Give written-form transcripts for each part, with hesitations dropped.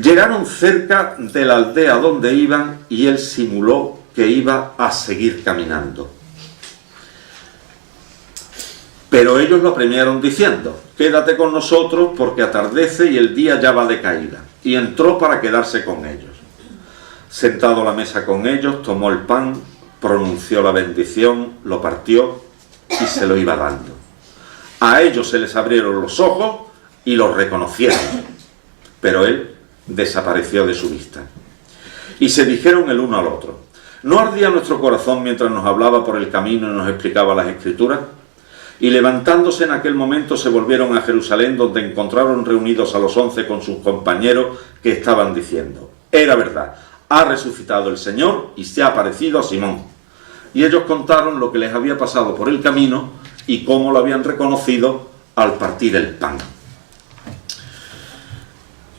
Llegaron cerca de la aldea donde iban y él simuló que iba a seguir caminando. Pero ellos lo premiaron diciendo: quédate con nosotros porque atardece y el día ya va de caída. Y entró para quedarse con ellos. Sentado a la mesa con ellos, tomó el pan, pronunció la bendición, lo partió y se lo iba dando. A ellos se les abrieron los ojos y los reconocieron, pero él desapareció de su vista. Y se dijeron el uno al otro: ¿no ardía nuestro corazón mientras nos hablaba por el camino y nos explicaba las Escrituras? Y levantándose en aquel momento se volvieron a Jerusalén, donde encontraron reunidos a los 11 con sus compañeros, que estaban diciendo: era verdad, ha resucitado el Señor y se ha aparecido a Simón. Y ellos contaron lo que les había pasado por el camino y cómo lo habían reconocido al partir el pan.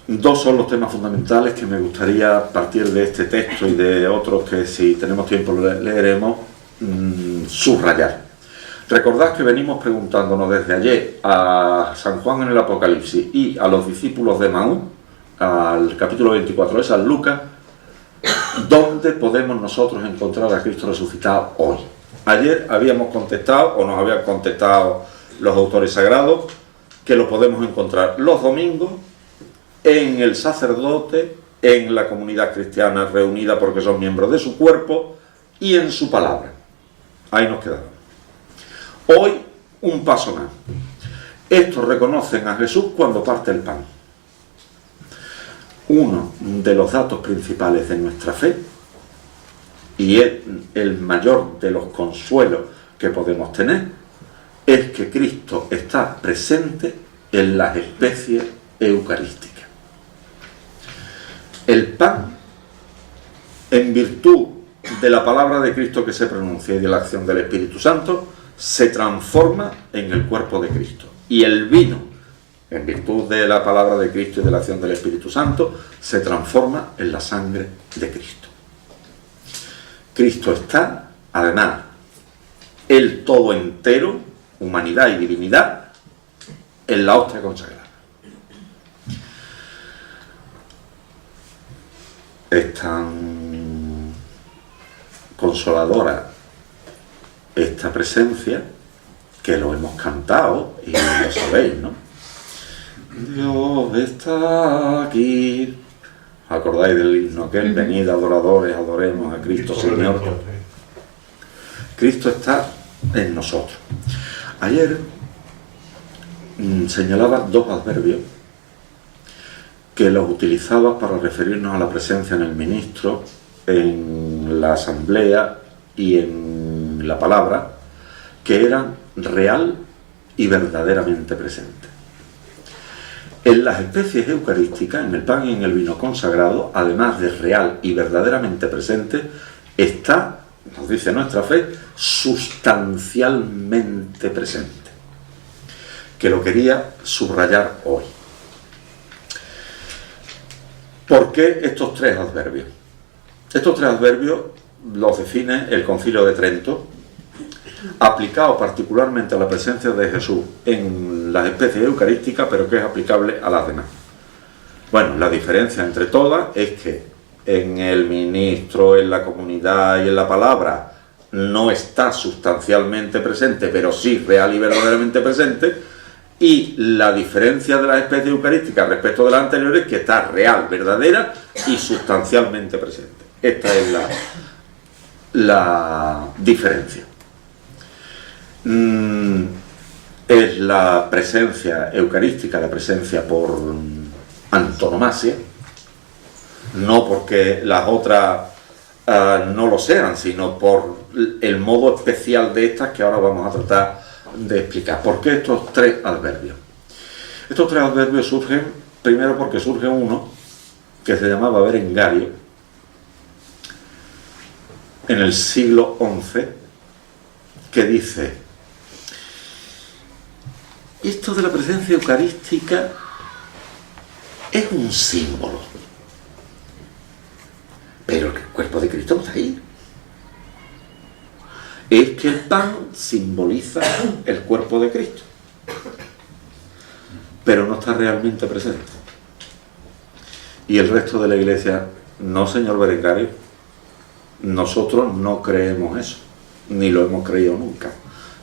Dos son los temas fundamentales que me gustaría, a partir de este texto y de otros que, si tenemos tiempo, leeremos, subrayar. Recordad que venimos preguntándonos desde ayer a San Juan en el Apocalipsis y a los discípulos de Emaús, al capítulo 24 de San Lucas, ¿dónde podemos nosotros encontrar a Cristo resucitado hoy? Ayer habíamos contestado, o nos habían contestado los autores sagrados, que lo podemos encontrar los domingos en el sacerdote, en la comunidad cristiana reunida porque son miembros de su cuerpo, y en su palabra. Ahí nos quedamos. Hoy, un paso más. Estos reconocen a Jesús cuando parte el pan. Uno de los datos principales de nuestra fe, y es el mayor de los consuelos que podemos tener, es que Cristo está presente en las especies eucarísticas. El pan, en virtud de la palabra de Cristo que se pronuncia y de la acción del Espíritu Santo, se transforma en el cuerpo de Cristo. Y el vino, en virtud de la palabra de Cristo y de la acción del Espíritu Santo, se transforma en la sangre de Cristo. Cristo está, además, el todo entero, humanidad y divinidad, en la hostia consagrada. Es tan consoladora esta presencia que lo hemos cantado y lo sabéis, ¿no? Dios está aquí. ¿Acordáis del himno aquel? Venid adoradores, adoremos a Cristo Señor. Cristo está en nosotros. Ayer señalaba dos adverbios que los utilizaba para referirnos a la presencia en el ministro, en la asamblea y en la palabra, que eran real y verdaderamente presentes. En las especies eucarísticas, en el pan y en el vino consagrado, además de real y verdaderamente presente, está, nos dice nuestra fe, sustancialmente presente, que lo quería subrayar hoy. ¿Por qué estos tres adverbios? Estos tres adverbios los define el Concilio de Trento, aplicado particularmente a la presencia de Jesús en las especies eucarísticas, pero que es aplicable a las demás. Bueno, la diferencia entre todas es que en el ministro, en la comunidad y en la palabra no está sustancialmente presente, pero sí real y verdaderamente presente, y la diferencia de las especies eucarísticas respecto de las anteriores es que está real, verdadera y sustancialmente presente. Esta es la diferencia. Es la presencia eucarística, la presencia por antonomasia, no porque las otras no lo sean, sino por el modo especial de estas que ahora vamos a tratar de explicar. ¿Por qué estos tres adverbios? Estos tres adverbios surgen, primero porque surge uno que se llamaba Berengario en el siglo XI, que dice: esto de la presencia eucarística es un símbolo, pero el cuerpo de Cristo no está ahí. Es que el pan simboliza el cuerpo de Cristo, pero no está realmente presente. Y el resto de la iglesia, no, señor Berengario, nosotros no creemos eso, ni lo hemos creído nunca.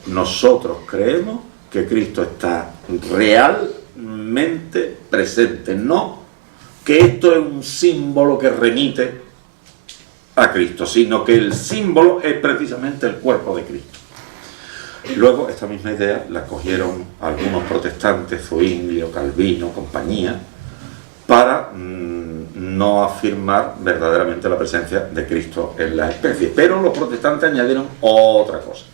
Nosotros creemos que Cristo está realmente presente, no que esto es un símbolo que remite a Cristo, sino que el símbolo es precisamente el cuerpo de Cristo. Luego esta misma idea la cogieron algunos protestantes, Zwinglio, Calvino, compañía, para no afirmar verdaderamente la presencia de Cristo en la especie. Pero los protestantes añadieron otra cosa.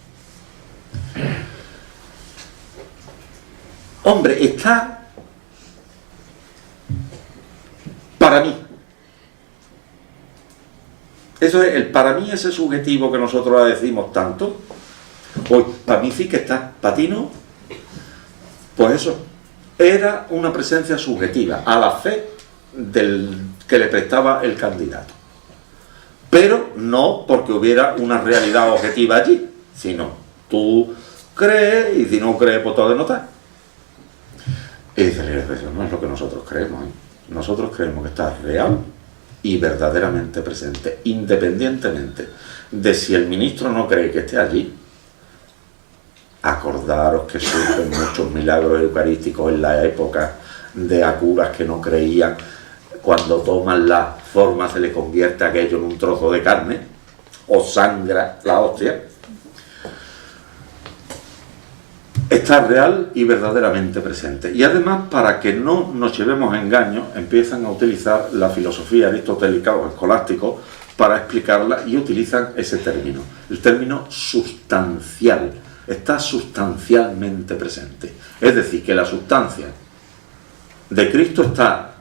Hombre, está para mí. Eso es el para mí, ese subjetivo que nosotros la decimos tanto. Hoy, para mí sí que está, para ti no. Pues eso, era una presencia subjetiva a la fe del que le prestaba el candidato. Pero no porque hubiera una realidad objetiva allí, sino tú crees y si no crees, pues todo notar. Y dice, eso no es lo que nosotros creemos. Nosotros creemos que está real y verdaderamente presente, independientemente de si el ministro no cree que esté allí. Acordaros que surgen muchos milagros eucarísticos en la época de a curas que no creían. Cuando toman la forma se le convierte aquello en un trozo de carne o sangra la hostia. Está real y verdaderamente presente. Y además, para que no nos llevemos a engaño, empiezan a utilizar la filosofía aristotélica o escolástico para explicarla y utilizan ese término, el término sustancial. Está sustancialmente presente. Es decir, que la sustancia de Cristo está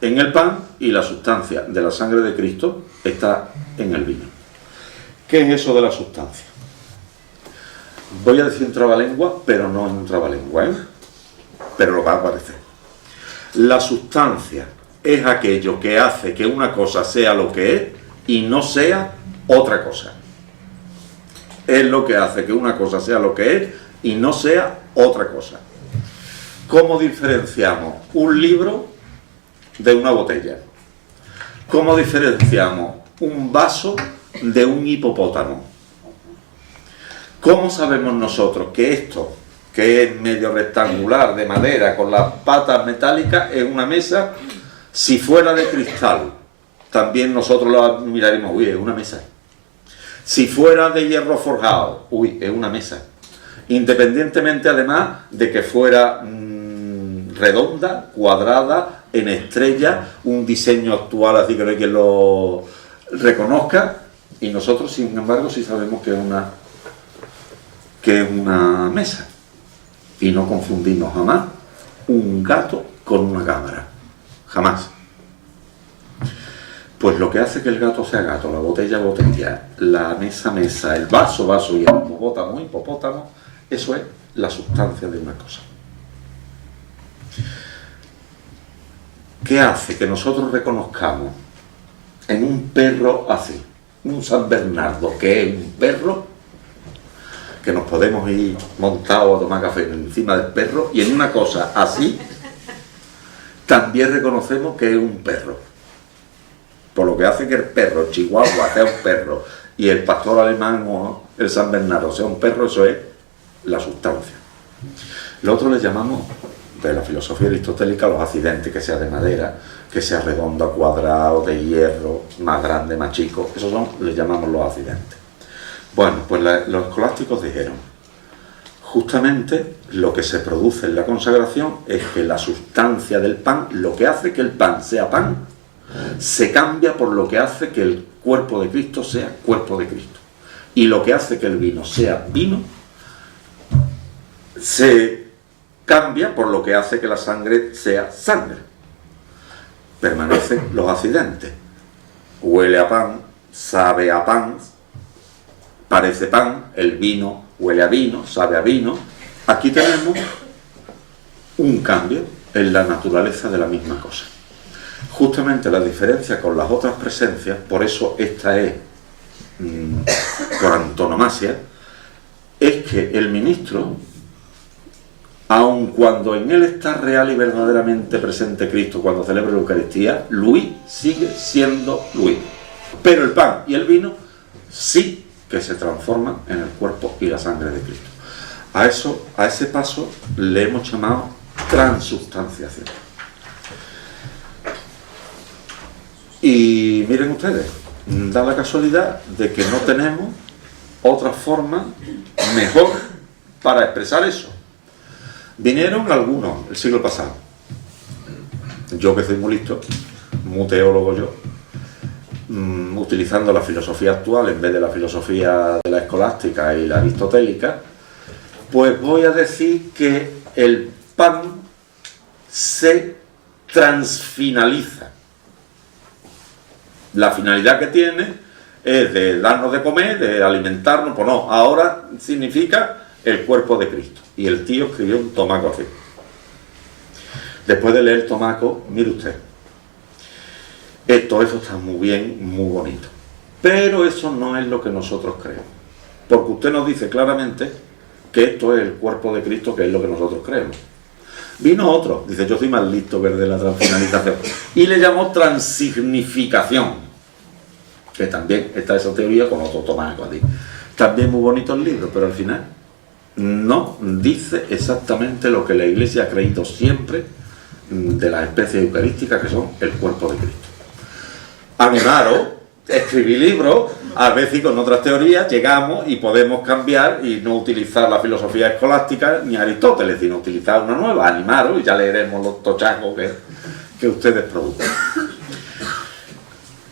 en el pan y la sustancia de la sangre de Cristo está en el vino. ¿Qué es eso de la sustancia? Voy a decir un trabalengua, pero no es un trabalengua, ¿eh? Pero lo va a aparecer. La sustancia es aquello que hace que una cosa sea lo que es y no sea otra cosa. Es lo que hace que una cosa sea lo que es y no sea otra cosa. ¿Cómo diferenciamos un libro de una botella? ¿Cómo diferenciamos un vaso de un hipopótamo? ¿Cómo sabemos nosotros que esto, que es medio rectangular de madera con las patas metálicas, es una mesa? Si fuera de cristal, también nosotros lo miraremos, uy, es una mesa. Si fuera de hierro forjado, uy, es una mesa. Independientemente además de que fuera redonda, cuadrada, en estrella, un diseño actual así que no hay quien lo reconozca, y nosotros sin embargo sí sabemos que es una mesa. Y no confundimos jamás un gato con una cámara. Jamás. Pues lo que hace que el gato sea gato, la botella botella, la mesa mesa, el vaso vaso y el hipopótamo hipopótamo, eso es la sustancia de una cosa. ¿Qué hace que nosotros reconozcamos en un perro así, un San Bernardo, que es un perro, que nos podemos ir montados a tomar café encima del perro, y en una cosa así también reconocemos que es un perro? Por lo que hace que el perro chihuahua sea un perro y el pastor alemán o el San Bernardo sea un perro, eso es la sustancia. Lo otro le llamamos, de la filosofía aristotélica, los accidentes, que sea de madera, que sea redondo, cuadrado, de hierro, más grande, más chico, esos les llamamos los accidentes. Bueno, pues los escolásticos dijeron, justamente lo que se produce en la consagración es que la sustancia del pan, lo que hace que el pan sea pan, se cambia por lo que hace que el cuerpo de Cristo sea cuerpo de Cristo. Y lo que hace que el vino sea vino, se cambia por lo que hace que la sangre sea sangre. Permanecen los accidentes. Huele a pan, sabe a pan, parece pan, el vino huele a vino, sabe a vino. Aquí tenemos un cambio en la naturaleza de la misma cosa. Justamente la diferencia con las otras presencias, por eso esta es por antonomasia, es que el ministro aun cuando en él está real y verdaderamente presente Cristo cuando celebra la Eucaristía, Luis sigue siendo Luis. Pero el pan y el vino sí que se transforman en el cuerpo y la sangre de Cristo. A ese paso le hemos llamado transubstanciación. Y miren ustedes, da la casualidad de que no tenemos otra forma mejor para expresar eso. Vinieron algunos el siglo pasado. Yo que soy muy listo, muy teólogo yo, utilizando la filosofía actual en vez de la filosofía de la escolástica y la aristotélica, pues voy a decir que el pan se transfinaliza. La finalidad que tiene es de darnos de comer, de alimentarnos, pues no, ahora significa el cuerpo de Cristo. Y el tío escribió un tomaco así. Después de leer el tomaco, mire usted, todo eso está muy bien, muy bonito. Pero eso no es lo que nosotros creemos. Porque usted nos dice claramente que esto es el cuerpo de Cristo, que es lo que nosotros creemos. Vino otro, dice, yo soy más listo que el de la transfinalización. Y le llamó transignificación. Que también está esa teoría con otro tomaco así. También muy bonito el libro, pero al final no dice exactamente lo que la Iglesia ha creído siempre de las especies eucarísticas, que son el cuerpo de Cristo. Animaros, escribí libros, a veces con otras teorías llegamos y podemos cambiar y no utilizar la filosofía escolástica ni Aristóteles, sino utilizar una nueva. Animaros y ya leeremos los tochacos que ustedes producen.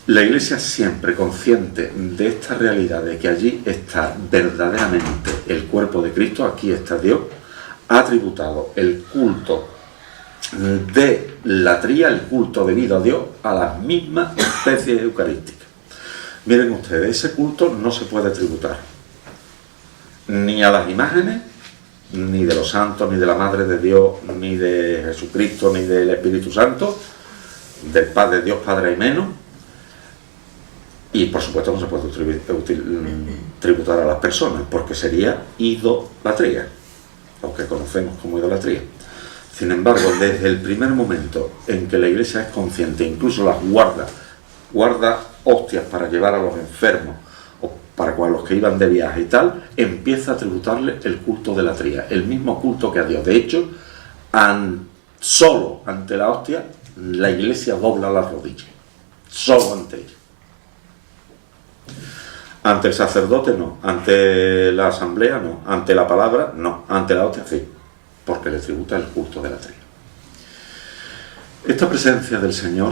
La Iglesia, siempre consciente de esta realidad, de que allí está verdaderamente el cuerpo de Cristo, aquí está Dios, ha tributado el culto de la tría, el culto debido a Dios, a las mismas especies eucarísticas. Miren ustedes, ese culto no se puede tributar ni a las imágenes, ni de los santos, ni de la Madre de Dios, ni de Jesucristo, ni del Espíritu Santo, del Padre, Dios Padre y menos. Y por supuesto no se puede tributar a las personas, porque sería idolatría, lo que conocemos como idolatría. Sin embargo, desde el primer momento en que la Iglesia es consciente, incluso las guarda hostias para llevar a los enfermos o para los que iban de viaje y tal, empieza a tributarle el culto de la tría, el mismo culto que a Dios. De hecho, solo ante la hostia la Iglesia dobla las rodillas, solo ante ella. Ante el sacerdote no, ante la asamblea no, ante la palabra no, ante la hostia sí, porque le tributa el culto de la tría. Esta presencia del Señor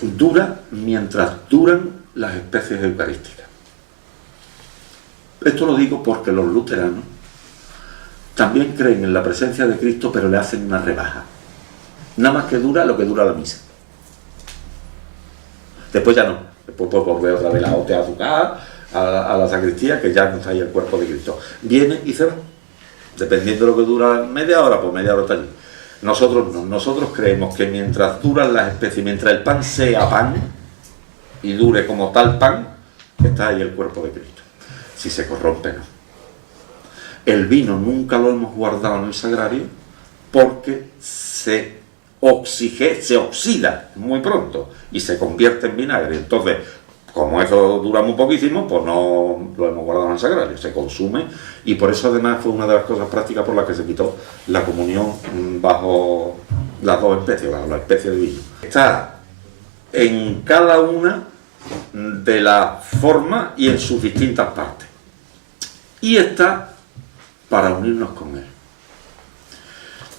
dura mientras duran las especies eucarísticas. Esto lo digo porque los luteranos también creen en la presencia de Cristo, pero le hacen una rebaja. Nada más que dura lo que dura la misa. Después ya no. Después pues volver otra vez la hostia a su casa, a la sacristía, que ya no está ahí el cuerpo de Cristo. Viene y se va. Dependiendo de lo que dura media hora, pues media hora está allí. Nosotros no. Nosotros creemos que mientras duran las especies, mientras el pan sea pan y dure como tal pan, está ahí el cuerpo de Cristo. Si se corrompe, no. El vino nunca lo hemos guardado en el sagrario porque se oxida muy pronto y se convierte en vinagre. Entonces, como eso dura muy poquísimo, pues no lo hemos guardado en el sagrario, se consume, y por eso además fue una de las cosas prácticas por las que se quitó la comunión bajo las dos especies, bajo la especie de vino. Está en cada una de las formas y en sus distintas partes, y está para unirnos con él.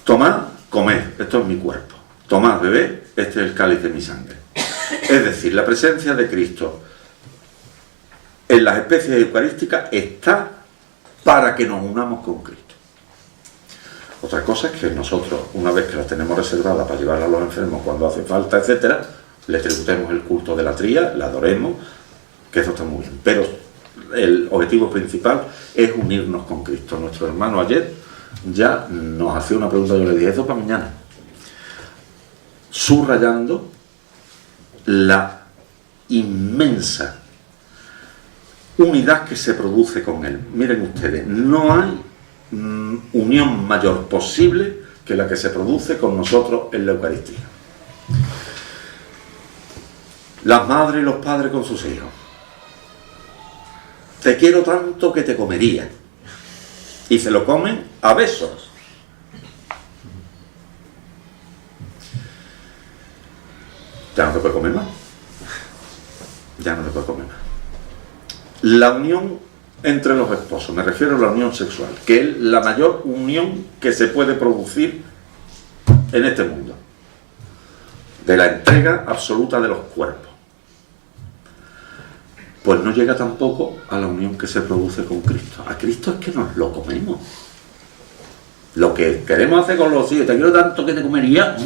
Tomad, comed, esto es mi cuerpo. Tomad, bebed, este es el cáliz de mi sangre. Es decir, la presencia de Cristo en las especies eucarísticas está para que nos unamos con Cristo. Otra cosa es que nosotros, una vez que la tenemos reservada para llevarla a los enfermos cuando hace falta, etcétera, le tributemos el culto de la tría, la adoremos, que eso está muy bien. Pero el objetivo principal es unirnos con Cristo. Nuestro hermano ayer ya nos hacía una pregunta, yo le dije, eso para mañana, subrayando la inmensa unidad que se produce con él. Miren ustedes, no hay unión unión mayor posible que la que se produce con nosotros en la Eucaristía. Las madres y los padres con sus hijos. Te quiero tanto que te comería. Y se lo comen a besos. Ya no te puede comer más. Ya no te puede comer más. La unión entre los esposos, me refiero a la unión sexual, que es la mayor unión que se puede producir en este mundo, de la entrega absoluta de los cuerpos. Pues no llega tampoco a la unión que se produce con Cristo. A Cristo es que nos lo comemos. Lo que queremos hacer con los hijos, te quiero tanto que te comería,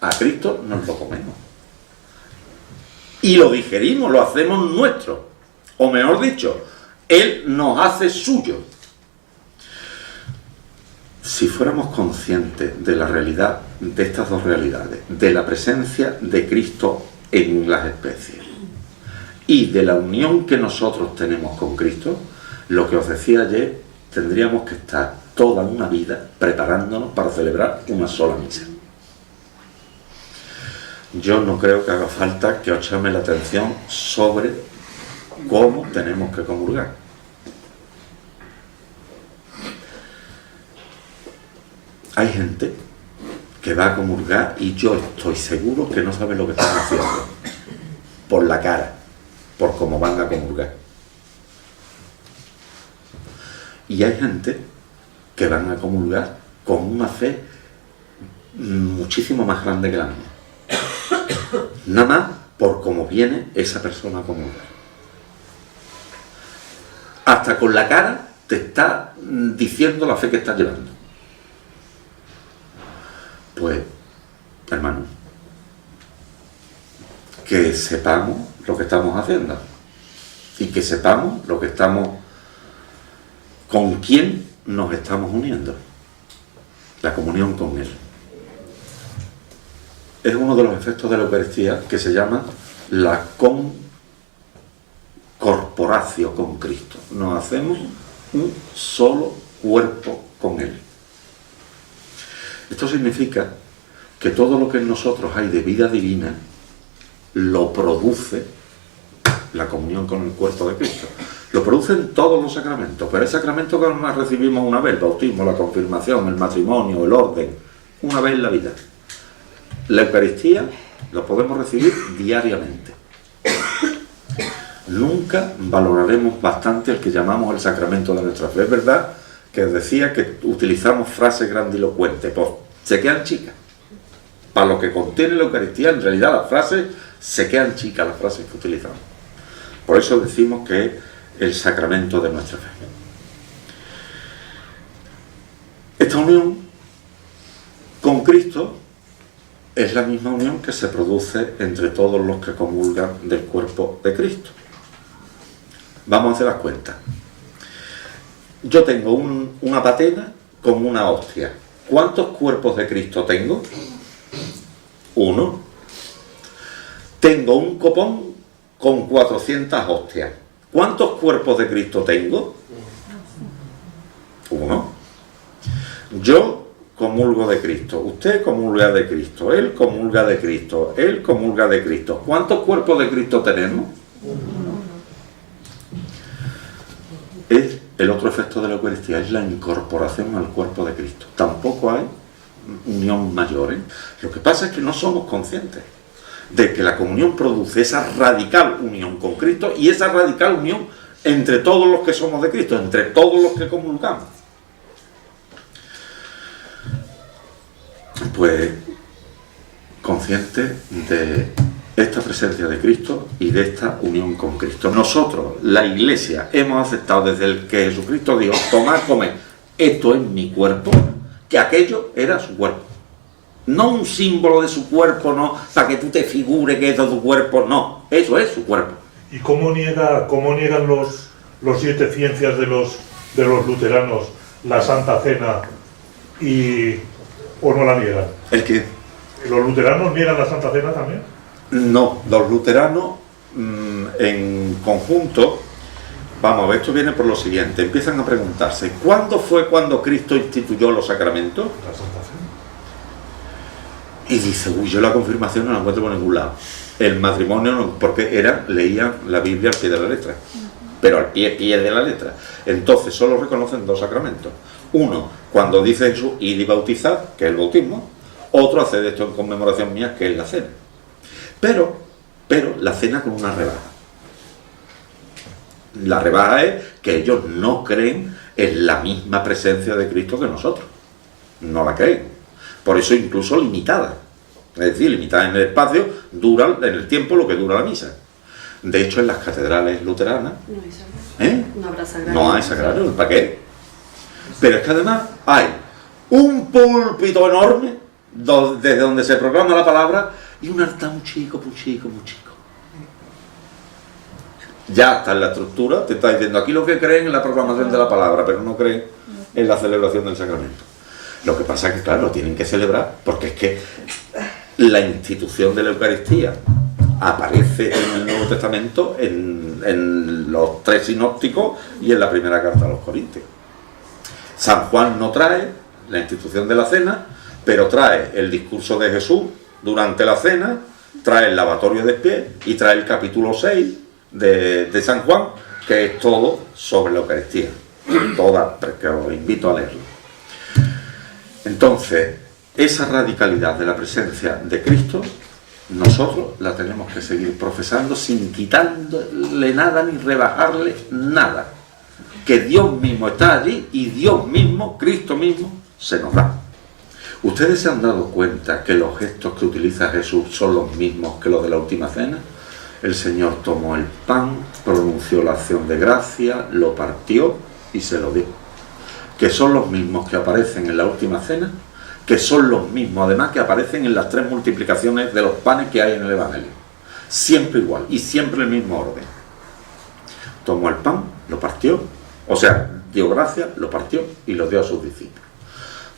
a Cristo nos lo comemos. Y lo digerimos, lo hacemos nuestro. O mejor dicho, Él nos hace suyo. Si fuéramos conscientes de la realidad, de estas dos realidades, de la presencia de Cristo en las especies y de la unión que nosotros tenemos con Cristo, lo que os decía ayer, tendríamos que estar toda una vida preparándonos para celebrar una sola misa. Yo no creo que haga falta que os llame la atención sobre cómo tenemos que comulgar. Hay gente que va a comulgar y yo estoy seguro que no sabe lo que están haciendo. Por la cara, por cómo van a comulgar. Y hay gente que van a comulgar con una fe muchísimo más grande que la mía. Nada más por cómo viene esa persona a comulgar. Hasta con la cara te está diciendo la fe que estás llevando. Pues, hermano, que sepamos lo que estamos haciendo y que sepamos lo que estamos, con quién nos estamos uniendo, la comunión con Él. Es uno de los efectos de la Eucaristía que se llama la corporación con Cristo. Nos hacemos un solo cuerpo con Él. Esto significa que todo lo que en nosotros hay de vida divina lo produce la comunión con el cuerpo de Cristo. Lo producen todos los sacramentos, pero el sacramento que más recibimos una vez, el bautismo, la confirmación, el matrimonio, el orden, una vez en la vida. La Eucaristía lo podemos recibir diariamente. Nunca valoraremos bastante el que llamamos el sacramento de nuestra fe. Es verdad que decía que utilizamos frases grandilocuentes, pues se quedan chicas. Para lo que contiene la Eucaristía, en realidad las frases se quedan chicas, las frases que utilizamos. Por eso decimos que es el sacramento de nuestra fe. Esta unión con Cristo es la misma unión que se produce entre todos los que comulgan del cuerpo de Cristo. Vamos a hacer las cuentas. Yo tengo una patena con una hostia. ¿Cuántos cuerpos de Cristo tengo? Uno. Tengo un copón con 400 hostias. ¿Cuántos cuerpos de Cristo tengo? Uno. Yo comulgo de Cristo, usted comulga de Cristo, él comulga de Cristo, él comulga de Cristo. ¿Cuántos cuerpos de Cristo tenemos? Es el otro efecto de la Eucaristía, es la incorporación al cuerpo de Cristo. Tampoco hay unión mayor, ¿eh? Lo que pasa es que no somos conscientes de que la comunión produce esa radical unión con Cristo y esa radical unión entre todos los que somos de Cristo, entre todos los que comulgamos. Pues conscientes de esta presencia de Cristo y de esta unión con Cristo. Nosotros, la Iglesia, hemos aceptado desde el que Jesucristo dijo: tomad, comed, esto es mi cuerpo, que aquello era su cuerpo. No un símbolo de su cuerpo, no, para que tú te figures que esto es tu cuerpo, no, eso es su cuerpo. ¿Y cómo niegan los 7 ciencias de los luteranos la Santa Cena o no la niegan? ¿El qué? ¿Los luteranos niegan la Santa Cena también? No, los luteranos en conjunto Vamos a ver, esto viene por lo siguiente. Empiezan a preguntarse, ¿cuándo fue cuando Cristo instituyó los sacramentos? La Santa Cena. Y dice, uy, yo la confirmación no la encuentro por ningún lado. El matrimonio no, porque leían la Biblia al pie de la letra, pero al pie de la letra. Entonces solo reconocen dos sacramentos. Uno, cuando dice Jesús, id y bautizad, que es el bautismo. Otro, haced esto en conmemoración mía, que es la cena. Pero la cena con una rebaja. La rebaja es que ellos no creen en la misma presencia de Cristo que nosotros. No la creen. Por eso incluso limitada. Es decir, limitada en el espacio, dura en el tiempo lo que dura la misa. De hecho, en las catedrales luteranas No hay sagrario. No habrá sagrario. no hay sagrario. ¿Para qué? Pero es que además hay un púlpito enorme desde donde se proclama la palabra y un altar muy chico, muy chico, muy chico. Ya está en la estructura, te está diciendo aquí lo que creen en la proclamación de la palabra, pero no creen en la celebración del sacramento. Lo que pasa es que, claro, lo tienen que celebrar porque es que la institución de la Eucaristía aparece en el Nuevo Testamento, en los tres sinópticos y en la primera carta a los Corintios. San Juan no trae la institución de la cena, pero trae el discurso de Jesús durante la cena, trae el lavatorio de pies y trae el capítulo 6 de San Juan, que es todo sobre la Eucaristía. Toda, que os invito a leerlo. Entonces, esa radicalidad de la presencia de Cristo, nosotros la tenemos que seguir profesando sin quitarle nada ni rebajarle nada. Que Dios mismo está allí y Dios mismo, Cristo mismo, se nos da. ¿Ustedes se han dado cuenta que los gestos que utiliza Jesús son los mismos que los de la última cena? El Señor tomó el pan, pronunció la acción de gracia, lo partió y se lo dio. Que son los mismos que aparecen en la última cena, que son los mismos además que aparecen en las tres multiplicaciones de los panes que hay en el Evangelio. Siempre igual y siempre el mismo orden. Tomó el pan, lo partió, o sea, dio gracia, lo partió y lo dio a sus discípulos.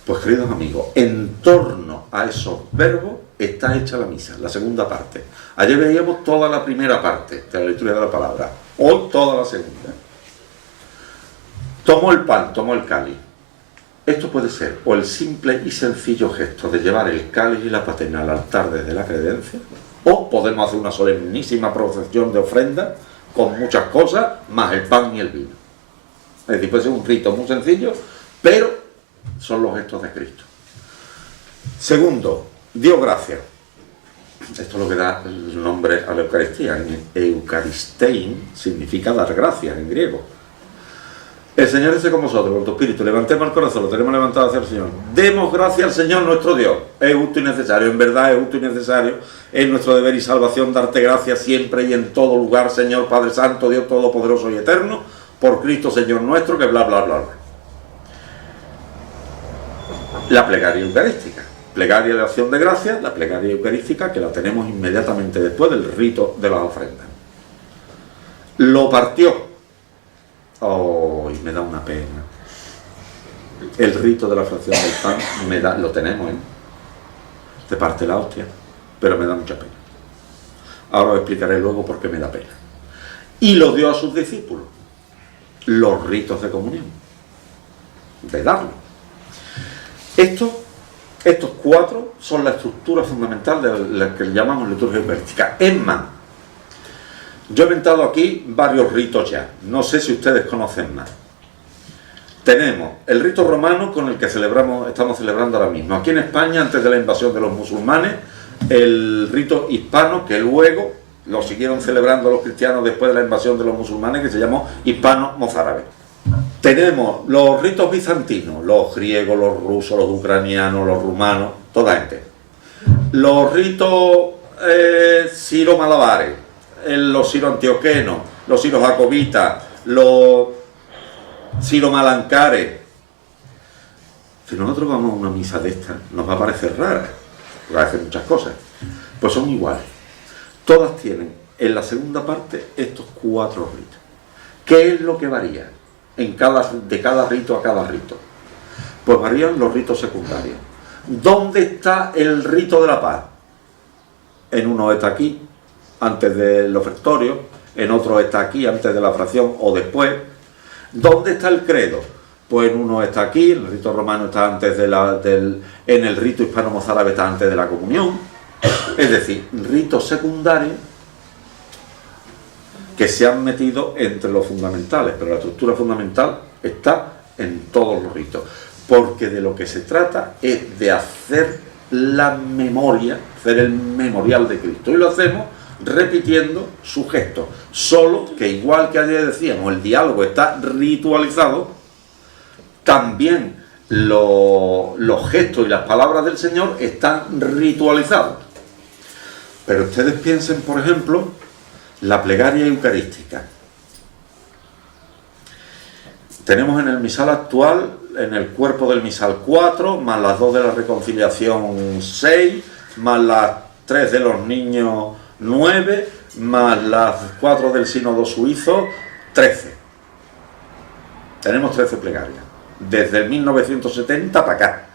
Pues queridos amigos, en torno a esos verbos está hecha la misa, la segunda parte. Ayer veíamos toda la primera parte de la lectura de la palabra, hoy toda la segunda. Tomó el pan, tomó el cáliz. Esto puede ser o el simple y sencillo gesto de llevar el cáliz y la patena al altar desde la credencia, o podemos hacer una solemnísima procesión de ofrenda con muchas cosas, más el pan y el vino. Es decir, puede ser un rito muy sencillo, pero son los gestos de Cristo. Segundo, dio gracia. Esto es lo que da el nombre a la Eucaristía. Eucaristein significa dar gracias en griego. El Señor esté con vosotros, con tu espíritu. Levantemos el corazón, lo tenemos levantado hacia el Señor. Demos gracias al Señor nuestro Dios. Es justo y necesario, en verdad es justo y necesario. Es nuestro deber y salvación darte gracias siempre y en todo lugar, Señor Padre Santo, Dios Todopoderoso y Eterno, por Cristo Señor nuestro, que bla, bla, bla, bla. La plegaria eucarística. Plegaria de acción de gracias, la plegaria eucarística, que la tenemos inmediatamente después del rito de las ofrendas. Lo partió. Oh, y me da una pena. El rito de la fracción del pan lo tenemos, ¿eh? Te parte la hostia, pero me da mucha pena. Ahora os explicaré luego por qué me da pena. Y lo dio a sus discípulos. Los ritos de comunión. De darlo. Estos cuatro son la estructura fundamental de la que llamamos liturgia eucarística. Es más, yo he inventado aquí varios ritos ya. No sé si ustedes conocen más. Tenemos el rito romano con el que estamos celebrando ahora mismo. Aquí en España, antes de la invasión de los musulmanes, el rito hispano, que luego lo siguieron celebrando los cristianos después de la invasión de los musulmanes, que se llamó hispano-mozárabe. Tenemos los ritos bizantinos, los griegos, los rusos, los ucranianos, los rumanos, toda gente. Los ritos siro-malabares, los siro-antioquenos, los siro-jacobitas, los siro-malancares. Si nosotros vamos a una misa de estas, nos va a parecer rara, porque hacen muchas cosas. Pues son iguales. Todas tienen en la segunda parte estos cuatro ritos. ¿Qué es lo que varía de cada rito a cada rito? Pues varían los ritos secundarios. ¿Dónde está el rito de la paz? En uno está aquí, antes del ofertorio, en otros está aquí antes de la fracción o después. ¿Dónde está el credo? Pues en uno está aquí, en el rito romano está antes en el rito hispano-mozárabe está antes de la comunión. Es decir, ritos secundarios que se han metido entre los fundamentales, pero la estructura fundamental está en todos los ritos, porque de lo que se trata es de hacer la memoria, hacer el memorial de Cristo, y lo hacemos repitiendo su gesto, solo que igual que ayer decíamos, el diálogo está ritualizado, también los gestos y las palabras del Señor están ritualizados. Pero ustedes piensen, por ejemplo, la plegaria eucarística. Tenemos en el misal actual, en el cuerpo del misal 4, más las 2 de la reconciliación 6, más las 3 de los niños 9, más las 4 del sínodo suizo 13. Tenemos 13 plegarias. Desde el 1970 para acá.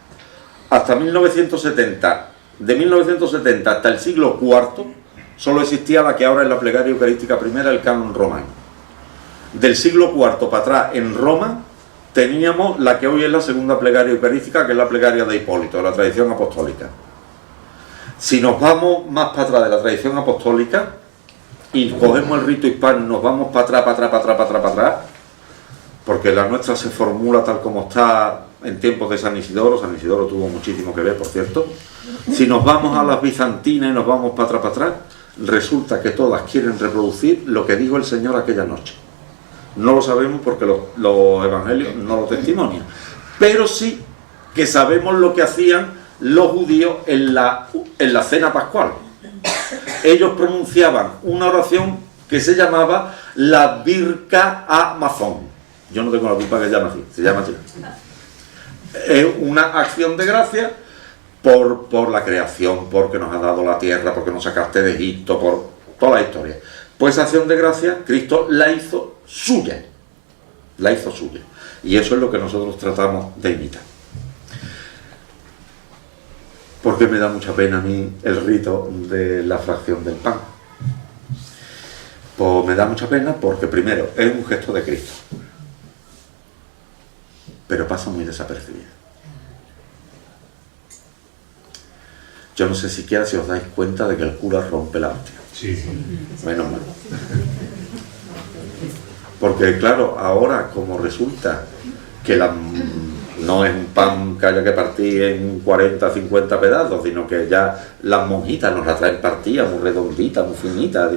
Hasta 1970. De 1970 hasta el siglo IV solo existía la que ahora es la plegaria eucarística primera, el canon romano. Del siglo IV para atrás en Roma teníamos la que hoy es la segunda plegaria eucarística, que es la plegaria de Hipólito, de la tradición apostólica. Si nos vamos más para atrás de la tradición apostólica y cogemos el rito hispano, nos vamos para atrás, porque la nuestra se formula tal como está en tiempos de San Isidoro tuvo muchísimo que ver, por cierto. Si nos vamos a las bizantinas y nos vamos para atrás, resulta que todas quieren reproducir lo que dijo el Señor aquella noche. No lo sabemos porque los evangelios no lo testimonian, pero sí que sabemos lo que hacían los judíos en la cena pascual. Ellos pronunciaban una oración que se llamaba la Birka Amazon. Yo no tengo la culpa que se llama así, se llama así. Es una acción de gracia por la creación, porque nos ha dado la tierra, porque nos sacaste de Egipto, por toda la historia. Pues esa acción de gracia, Cristo la hizo suya. La hizo suya. Y eso es lo que nosotros tratamos de imitar. ¿Por qué me da mucha pena a mí el rito de la fracción del pan? Pues me da mucha pena porque primero es un gesto de Cristo, pero pasa muy desapercibido. Yo no sé siquiera si os dais cuenta de que el cura rompe la hostia. Sí. Menos mal. Porque claro, ahora como resulta que no es un pan que haya que partir en 40, 50 pedazos, sino que ya las monjitas nos la traen partida, muy redondita, muy finita,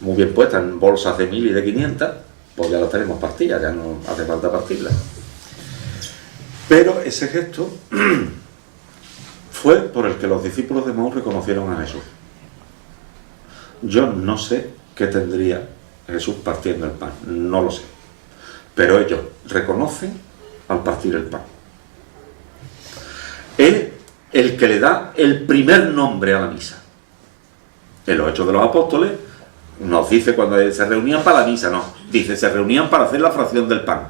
muy bien puesta en bolsas de 1000 y de 500, pues ya las tenemos partidas, ya no hace falta partirlas. Pero ese gesto fue por el que los discípulos de Maús reconocieron a Jesús. Yo no sé qué tendría Jesús partiendo el pan, no lo sé. Pero ellos reconocen al partir el pan. Es el que le da el primer nombre a la misa. En los Hechos de los Apóstoles nos dice cuando se reunían para la misa, no, dice se reunían para hacer la fracción del pan,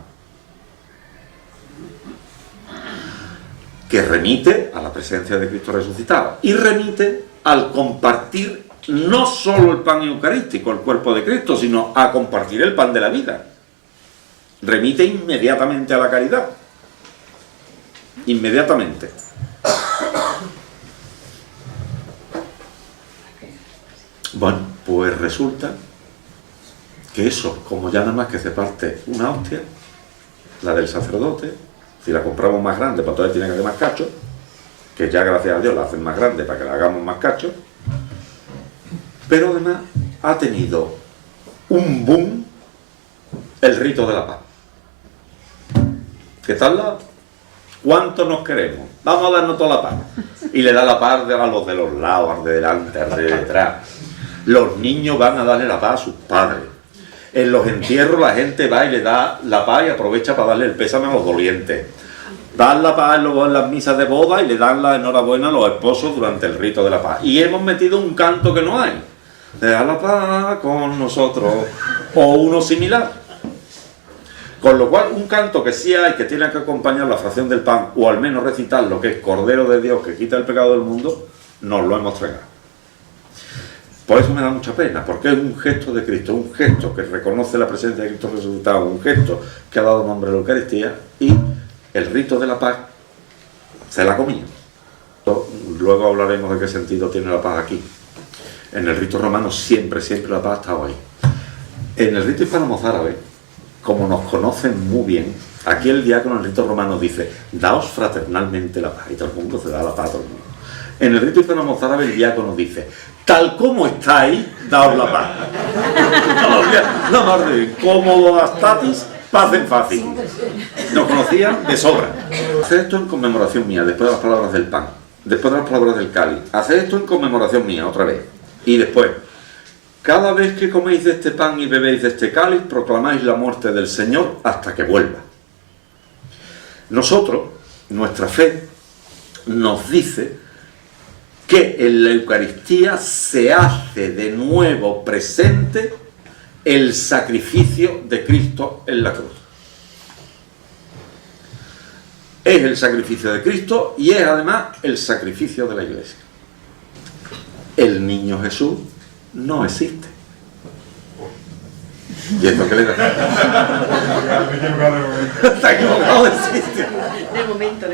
que remite a la presencia de Cristo resucitado y remite al compartir no solo el pan eucarístico, el cuerpo de Cristo, sino a compartir el pan de la vida. Remite inmediatamente a la caridad. Inmediatamente. Bueno, pues resulta que eso, como ya nada más que se parte una hostia, la del sacerdote, si la compramos más grande, pues todavía tiene que hacer más cacho, que ya gracias a Dios la hacen más grande para que la hagamos más cacho, pero además ha tenido un boom el rito de la paz. ¿Qué tal? ¿Cuánto nos queremos? Vamos a darnos toda la paz. Y le da la paz a los de los lados, al de delante, al de detrás. Los niños van a darle la paz a sus padres. En los entierros la gente va y le da la paz y aprovecha para darle el pésame a los dolientes. Dan la paz en las misas de boda y le dan la enhorabuena a los esposos durante el rito de la paz. Y hemos metido un canto que no hay. Deja la paz con nosotros. O uno similar. Con lo cual, un canto que sí hay, que tiene que acompañar la fracción del pan, o al menos recitar lo que es Cordero de Dios que quita el pecado del mundo, nos lo hemos tragado. Por eso me da mucha pena, porque es un gesto de Cristo, un gesto que reconoce la presencia de Cristo resucitado, un gesto que ha dado nombre a la Eucaristía, y el rito de la paz se la comía. Luego hablaremos de qué sentido tiene la paz aquí. En el rito romano siempre la paz ha estado ahí. En el rito hispano-mozárabe, como nos conocen muy bien, aquí el diácono en el rito romano dice: daos fraternalmente la paz, y todo el mundo se da la paz a todo el mundo. En el rito hispano-mozárabe el diácono dice: tal como estáis, daos la paz. No más de bien, cómodo estatis, paz en fácil. Nos conocían de sobra. Haced esto en conmemoración mía, después de las palabras del pan, después de las palabras del cáliz. Haced esto en conmemoración mía, otra vez. Y después: cada vez que coméis de este pan y bebéis de este cáliz, proclamáis la muerte del Señor hasta que vuelva. Nosotros, nuestra fe, nos dice que en la Eucaristía se hace de nuevo presente el sacrificio de Cristo en la cruz. Es el sacrificio de Cristo y es además el sacrificio de la Iglesia. El niño Jesús no existe. ¿Y esto qué le da? Está equivocado, existe. De momento.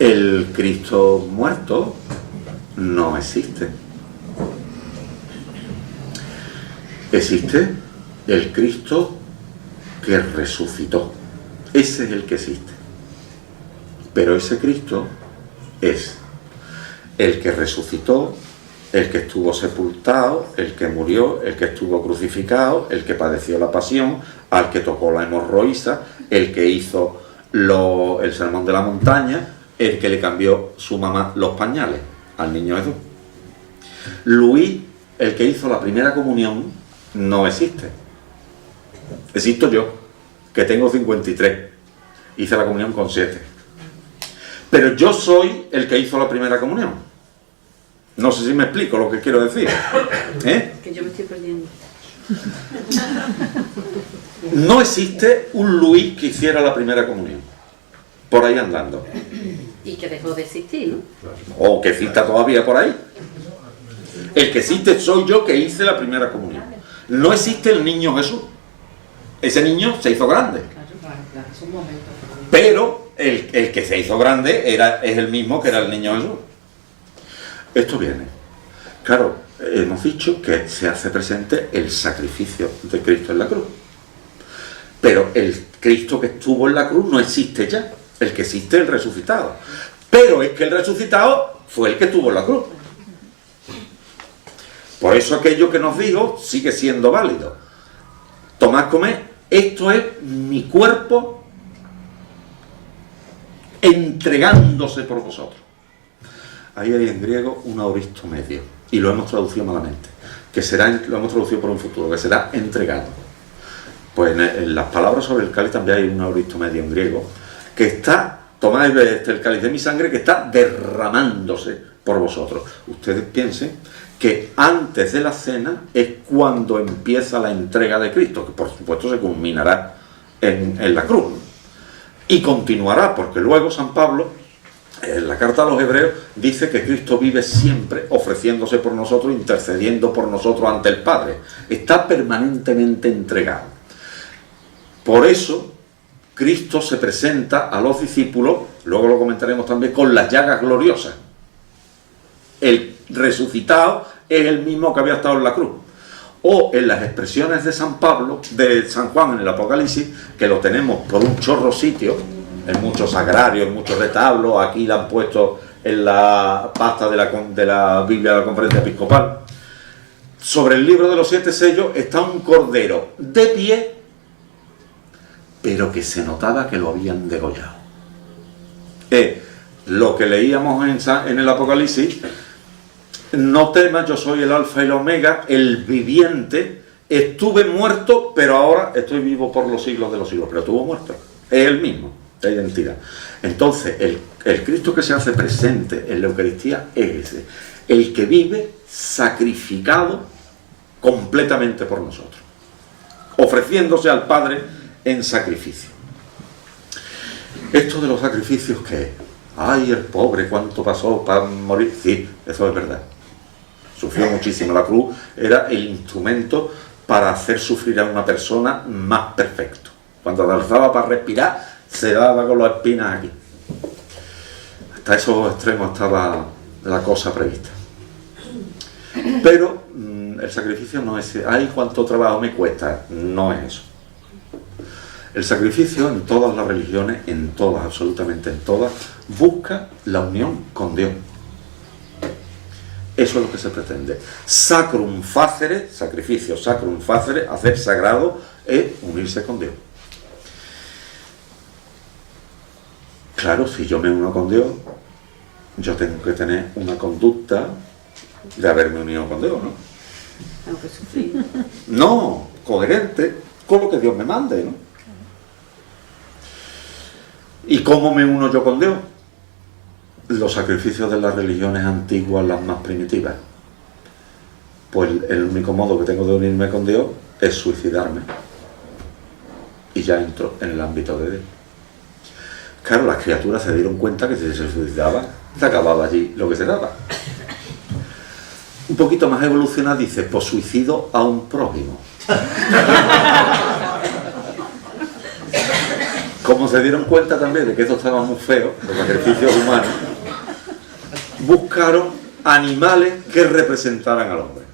El Cristo muerto no existe. Existe el Cristo que resucitó. Ese es el que existe. Pero ese Cristo es el que resucitó, el que estuvo sepultado, el que murió, el que estuvo crucificado, el que padeció la pasión, al que tocó la hemorroísa, el que hizo el sermón de la montaña, el que le cambió su mamá los pañales al niño Jesús. Luis, el que hizo la primera comunión, no existe. Existo yo, que tengo 53. Hice la comunión con 7. Pero yo soy el que hizo la primera comunión. No sé si me explico lo que quiero decir. Que yo me estoy perdiendo. No existe un Luis que hiciera la primera comunión. Por ahí andando. Y que dejó de existir, ¿no? O que exista todavía por ahí. El que existe soy yo, que hice la primera comunión. No existe el niño Jesús. Ese niño se hizo grande. Claro, es un momento. Pero el que se hizo grande es el mismo que era el niño Jesús. Esto viene. Claro, hemos dicho que se hace presente el sacrificio de Cristo en la cruz. Pero el Cristo que estuvo en la cruz no existe ya. El que existe es el resucitado. Pero es que el resucitado fue el que estuvo en la cruz. Por eso aquello que nos dijo sigue siendo válido. Tomad, comed, esto es mi cuerpo entregándose por vosotros. Ahí hay en griego un auristo medio, y lo hemos traducido malamente, lo hemos traducido por un futuro, que será entregado. Pues en las palabras sobre el cáliz también hay un auristo medio en griego, que está, tomad el cáliz de mi sangre, que está derramándose por vosotros. Ustedes piensen que antes de la cena es cuando empieza la entrega de Cristo, que por supuesto se culminará en la cruz. Y continuará, porque luego San Pablo, en la carta a los Hebreos, dice que Cristo vive siempre ofreciéndose por nosotros, intercediendo por nosotros ante el Padre. Está permanentemente entregado. Por eso, Cristo se presenta a los discípulos, luego lo comentaremos también, con las llagas gloriosas. El resucitado es el mismo que había estado en la cruz. O en las expresiones de San Pablo, de San Juan en el Apocalipsis, que lo tenemos por un chorro sitio, en muchos sagrarios, en muchos retablos, aquí la han puesto en la pasta de la Biblia de la Conferencia Episcopal. Sobre el libro de los 7 sellos está un cordero de pie, pero que se notaba que lo habían degollado. Lo que leíamos en el Apocalipsis: no temas, yo soy el alfa y la omega, el viviente, estuve muerto, pero ahora estoy vivo por los siglos de los siglos. Pero estuvo muerto, es el mismo, la identidad. Entonces, el Cristo que se hace presente en la Eucaristía es ese, el que vive sacrificado completamente por nosotros, ofreciéndose al Padre en sacrificio. Esto de los sacrificios, ¿qué es? ay, el pobre, cuánto pasó para morir. Sí, eso es verdad. Sufrió muchísimo. La cruz era el instrumento para hacer sufrir a una persona más perfecto. Cuando alzaba para respirar, se daba con las espinas aquí. Hasta esos extremos estaba la cosa prevista. Pero el sacrificio no es, ay, cuánto trabajo me cuesta. No es eso. El sacrificio en todas las religiones, en todas, absolutamente en todas, busca la unión con Dios. Eso es lo que se pretende. Sacrum facere, sacrificio, sacrum facere, hacer sagrado, es unirse con Dios. Claro, si yo me uno con Dios, yo tengo que tener una conducta de haberme unido con Dios, ¿no? Tengo que sufrir. No, coherente con lo que Dios me mande, ¿no? ¿Y cómo me uno yo con Dios? Los sacrificios de las religiones antiguas, las más primitivas. Pues el único modo que tengo de unirme con Dios es suicidarme. Y ya entro en el ámbito de Dios. Claro, las criaturas se dieron cuenta que si se suicidaba, se acababa allí lo que se daba. Un poquito más evolucionado dice, pues suicido a un prójimo. Como se dieron cuenta también de que esto estaba muy feo, los sacrificios humanos, buscaron animales que representaran al hombre.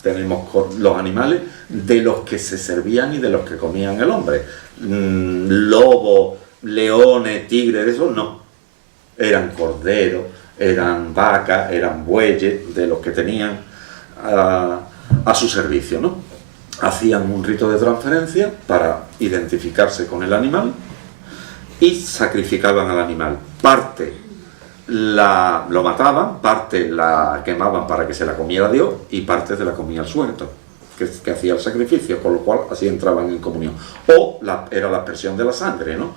Tenemos los animales de los que se servían y de los que comían el hombre. Lobos, leones, tigres, esos no. Eran corderos, eran vacas, eran bueyes, de los que tenían a su servicio, ¿no? Hacían un rito de transferencia para identificarse con el animal y sacrificaban al animal. Parte lo mataban, parte la quemaban para que se la comiera Dios y parte se la comía el suelto que hacía el sacrificio, con lo cual así entraban en comunión. O era la aspersión de la sangre, ¿no?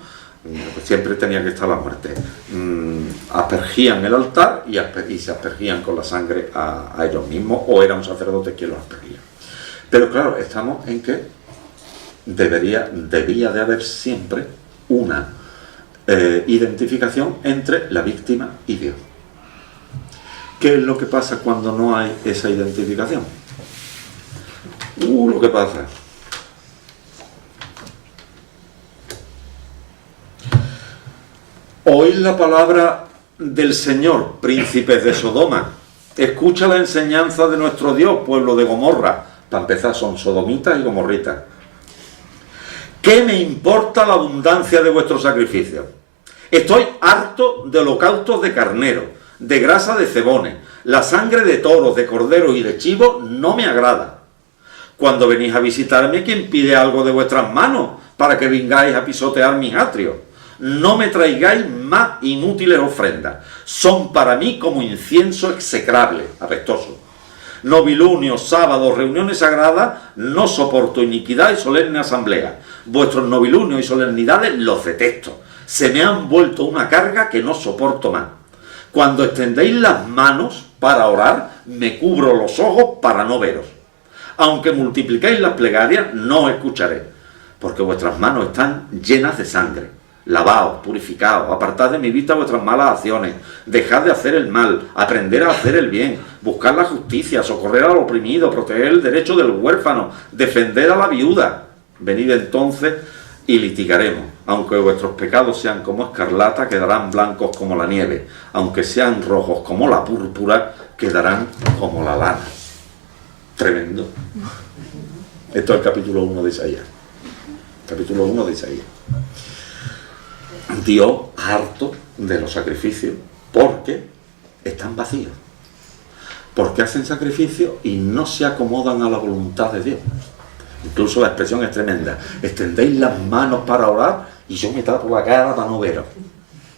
Siempre tenía que estar la muerte. Aspergían el altar y se aspergían con la sangre a ellos mismos, o era un sacerdote quien los aspergía. Pero claro, estamos en que debía de haber siempre una identificación entre la víctima y Dios. ¿Qué es lo que pasa cuando no hay esa identificación? Lo que pasa. Oíd la palabra del Señor, príncipes de Sodoma. Escucha la enseñanza de nuestro Dios, pueblo de Gomorra. Para empezar, son sodomitas y gomorritas. ¿Qué me importa la abundancia de vuestros sacrificios? Estoy harto de holocaustos de carnero, de grasa de cebones. La sangre de toros, de corderos y de chivos no me agrada. Cuando venís a visitarme, ¿quién pide algo de vuestras manos para que vengáis a pisotear mis atrios? No me traigáis más inútiles ofrendas. Son para mí como incienso execrable, apestoso. Novilunios, sábados, reuniones sagradas, no soporto iniquidad y solemne asamblea. Vuestros novilunios y solemnidades los detesto. Se me han vuelto una carga que no soporto más. Cuando extendéis las manos para orar, me cubro los ojos para no veros. Aunque multipliquéis las plegarias, no os escucharé, porque vuestras manos están llenas de sangre. Lavaos, purificaos, apartad de mi vista vuestras malas acciones, dejad de hacer el mal, aprender a hacer el bien, buscar la justicia, socorrer al oprimido, proteger el derecho del huérfano, defender a la viuda. Venid entonces y litigaremos. Aunque vuestros pecados sean como escarlata, quedarán blancos como la nieve. Aunque sean rojos como la púrpura, quedarán como la lana. Tremendo. Esto es el capítulo 1 de Isaías. Capítulo 1 de Isaías. Dios harto de los sacrificios porque están vacíos, porque hacen sacrificios y no se acomodan a la voluntad de Dios. Incluso la expresión es tremenda: extendéis las manos para orar y yo me tapo la cara para no veros.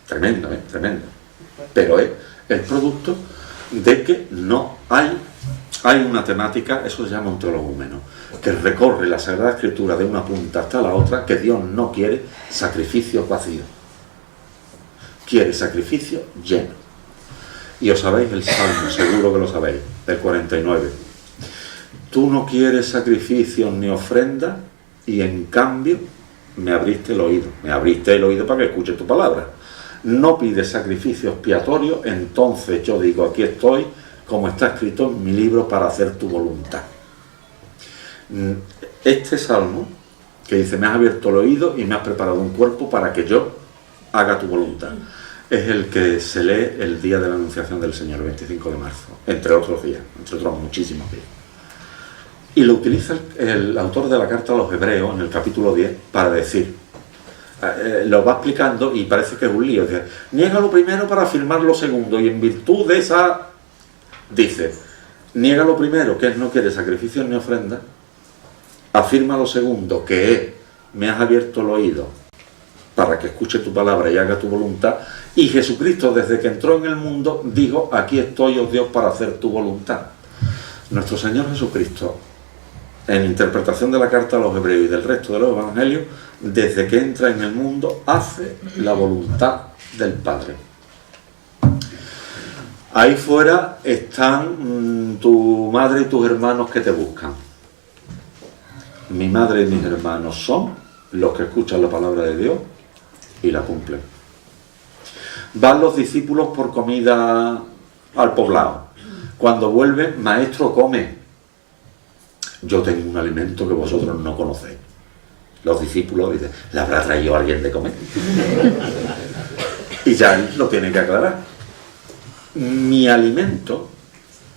Tremendo, tremendo. Pero es el producto de que no hay una temática, eso se llama un teologúmeno, que recorre la Sagrada Escritura de una punta hasta la otra, que Dios no quiere sacrificios vacíos. Quiere sacrificio lleno. Y os sabéis el Salmo, seguro que lo sabéis, del 49. Tú no quieres sacrificios ni ofrendas y en cambio me abriste el oído. Me abriste el oído para que escuche tu palabra. no pide sacrificio expiatorio, entonces yo digo, aquí estoy, como está escrito en mi libro, para hacer tu voluntad. Este salmo, que dice, me has abierto el oído y me has preparado un cuerpo para que yo haga tu voluntad, es el que se lee el día de la Anunciación del Señor, el 25 de marzo, entre otros días, entre otros muchísimos días. Y lo utiliza el autor de la carta a los Hebreos, en el capítulo 10, para decir, lo va explicando y parece que es un lío. Dice, niega lo primero para afirmar lo segundo, y en virtud de esa, dice, niega lo primero, que él no quiere sacrificios ni ofrenda, afirma lo segundo, que es, me has abierto el oído para que escuche tu palabra y haga tu voluntad, y Jesucristo desde que entró en el mundo dijo, aquí estoy, oh Dios, para hacer tu voluntad. Nuestro Señor Jesucristo, en interpretación de la carta a los Hebreos y del resto de los Evangelios, desde que entra en el mundo, hace la voluntad del Padre. Ahí fuera están tu madre y tus hermanos que te buscan. Mi madre y mis hermanos son los que escuchan la palabra de Dios y la cumplen. Van los discípulos por comida al poblado. Cuando vuelven, maestro, come. Yo tengo un alimento que vosotros no conocéis. Los discípulos dicen, ¿le habrá traído alguien de comer? Y ya él lo tiene que aclarar. Mi alimento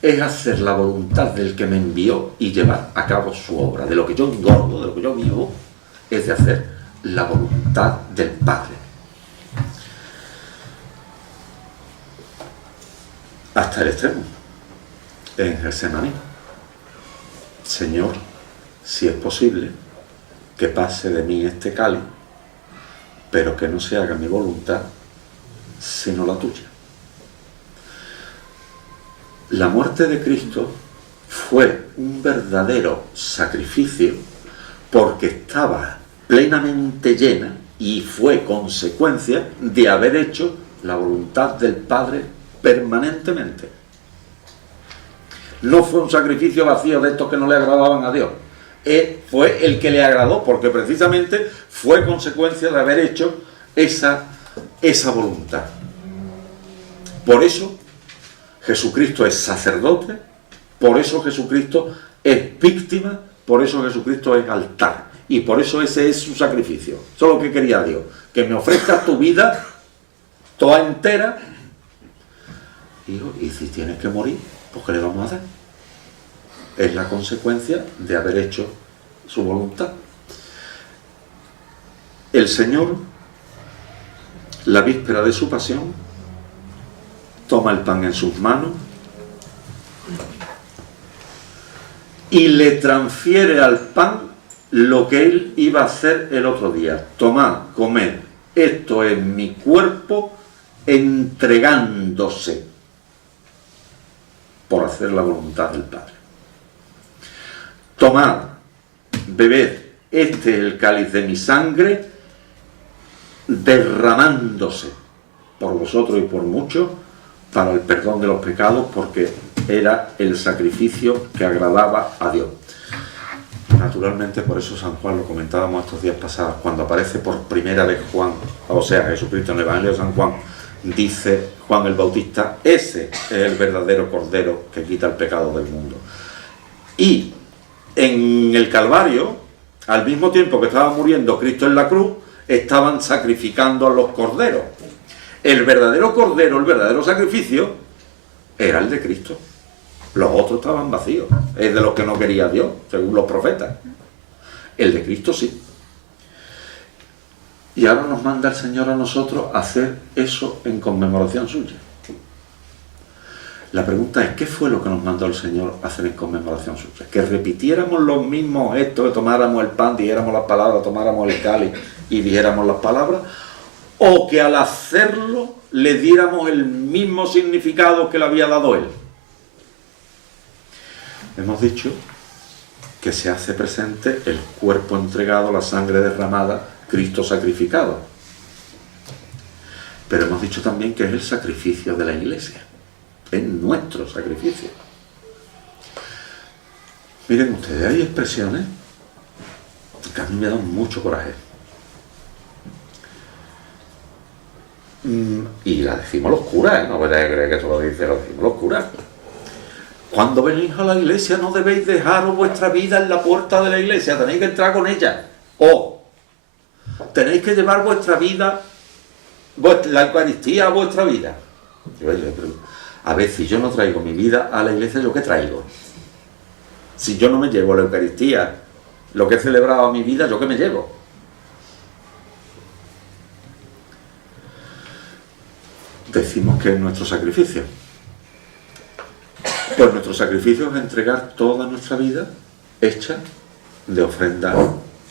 es hacer la voluntad del que me envió y llevar a cabo su obra. De lo que yo engordo, de lo que yo vivo, es de hacer la voluntad del Padre. Hasta el extremo. En Getsemaní. Señor, si es posible, que pase de mí este cáliz, pero que no se haga mi voluntad, sino la tuya. La muerte de Cristo fue un verdadero sacrificio porque estaba plenamente llena y fue consecuencia de haber hecho la voluntad del Padre permanentemente. No fue un sacrificio vacío de estos que no le agradaban a Dios. Fue el que le agradó, porque precisamente fue consecuencia de haber hecho esa voluntad. Por eso Jesucristo es sacerdote, por eso Jesucristo es víctima, por eso Jesucristo es altar, y por eso ese es su sacrificio. Eso es lo que quería Dios, que me ofrezcas tu vida toda entera. Y si tienes que morir, pues ¿qué le vamos a hacer? Es la consecuencia de haber hecho su voluntad. El Señor, la víspera de su pasión, toma el pan en sus manos y le transfiere al pan lo que él iba a hacer el otro día. Tomad, comed, esto es mi cuerpo entregándose por hacer la voluntad del Padre. Tomad, bebed, este es el cáliz de mi sangre, derramándose por vosotros y por muchos para el perdón de los pecados, porque era el sacrificio que agradaba a Dios. Naturalmente, por eso San Juan, lo comentábamos estos días pasados, cuando aparece por primera vez Juan, o sea, Jesucristo en el Evangelio de San Juan, dice Juan el Bautista, ese es el verdadero Cordero que quita el pecado del mundo. Y en el Calvario, al mismo tiempo que estaba muriendo Cristo en la cruz, estaban sacrificando a los corderos. El verdadero cordero, el verdadero sacrificio, era el de Cristo. Los otros estaban vacíos. Es de los que no quería Dios, según los profetas. El de Cristo sí. Y ahora nos manda el Señor a nosotros a hacer eso en conmemoración suya. La pregunta es, ¿qué fue lo que nos mandó el Señor a hacer en conmemoración suya? ¿Que repitiéramos los mismos gestos, que tomáramos el pan, dijéramos las palabras, tomáramos el cáliz y dijéramos las palabras? ¿O que al hacerlo le diéramos el mismo significado que le había dado él? Hemos dicho que se hace presente el cuerpo entregado, la sangre derramada, Cristo sacrificado. Pero hemos dicho también que es el sacrificio de la Iglesia. Es nuestro sacrificio. Miren ustedes, hay expresiones que a mí me dan mucho coraje. Y la decimos los curas, no vayáis a creer que eso lo decimos los curas. Cuando venís a la iglesia no debéis dejaros vuestra vida en la puerta de la iglesia, tenéis que entrar con ella. O tenéis que llevar vuestra vida, la Eucaristía a vuestra vida. A ver, si yo no traigo mi vida a la iglesia, ¿yo qué traigo? Si yo no me llevo la Eucaristía, lo que he celebrado a mi vida, ¿yo qué me llevo? Decimos que es nuestro sacrificio. Pues nuestro sacrificio es entregar toda nuestra vida hecha de ofrenda,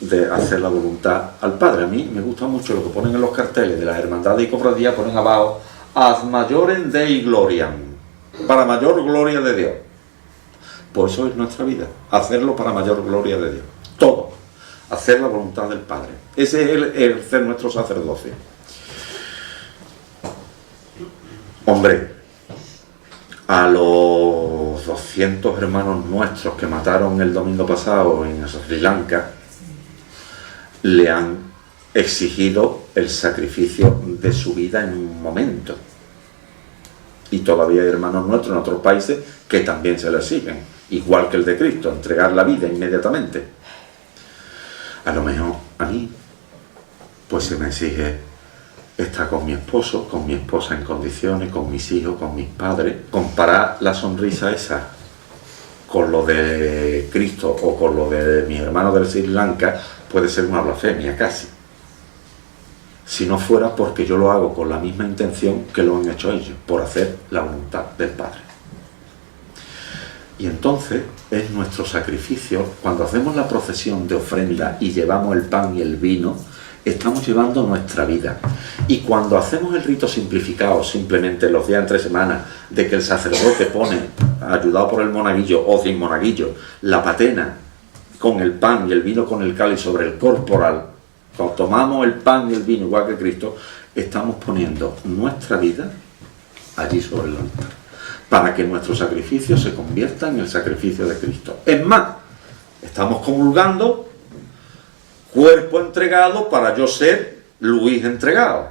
de hacer la voluntad al Padre. A mí me gusta mucho lo que ponen en los carteles de las hermandades y cofradías, ponen abajo ad majorem Dei gloriam, para mayor gloria de Dios. Pues eso es nuestra vida, hacerlo para mayor gloria de Dios. Todo, hacer la voluntad del Padre. Ese es el ser nuestro sacerdocio. Hombre, a los 200 hermanos nuestros que mataron el domingo pasado en Sri Lanka, le han exigido el sacrificio de su vida en un momento. Y todavía hay hermanos nuestros en otros países que también se lo exigen, igual que el de Cristo, entregar la vida inmediatamente. A lo mejor a mí, pues se me exige estar con mi esposo, con mi esposa en condiciones, con mis hijos, con mis padres. Comparar la sonrisa esa con lo de Cristo o con lo de mis hermanos de Sri Lanka puede ser una blasfemia casi. Si no fuera porque yo lo hago con la misma intención que lo han hecho ellos, por hacer la voluntad del Padre. Y entonces es nuestro sacrificio, cuando hacemos la procesión de ofrenda y llevamos el pan y el vino, estamos llevando nuestra vida. Y cuando hacemos el rito simplificado, simplemente los días entre semanas, de que el sacerdote pone, ayudado por el monaguillo o sin monaguillo, la patena con el pan y el vino con el cáliz sobre el corporal, cuando tomamos el pan y el vino igual que Cristo, estamos poniendo nuestra vida allí sobre el altar, para que nuestro sacrificio se convierta en el sacrificio de Cristo. Es más, estamos comulgando cuerpo entregado para yo ser Luis entregado.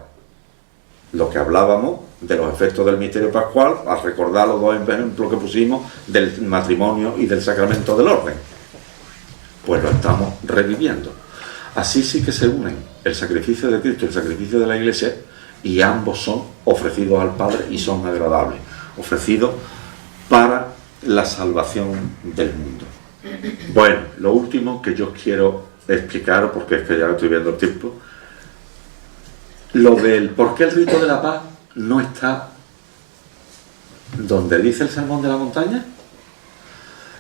Lo que hablábamos de los efectos del misterio pascual, al recordar los dos ejemplos que pusimos del matrimonio y del sacramento del orden. Pues lo estamos reviviendo. Así sí que se unen el sacrificio de Cristo y el sacrificio de la Iglesia, y ambos son ofrecidos al Padre y son agradables, ofrecidos para la salvación del mundo. Bueno, lo último que yo quiero explicar, porque es que ya estoy viendo el tiempo, lo del por qué el rito de la paz no está donde dice el Sermón de la Montaña.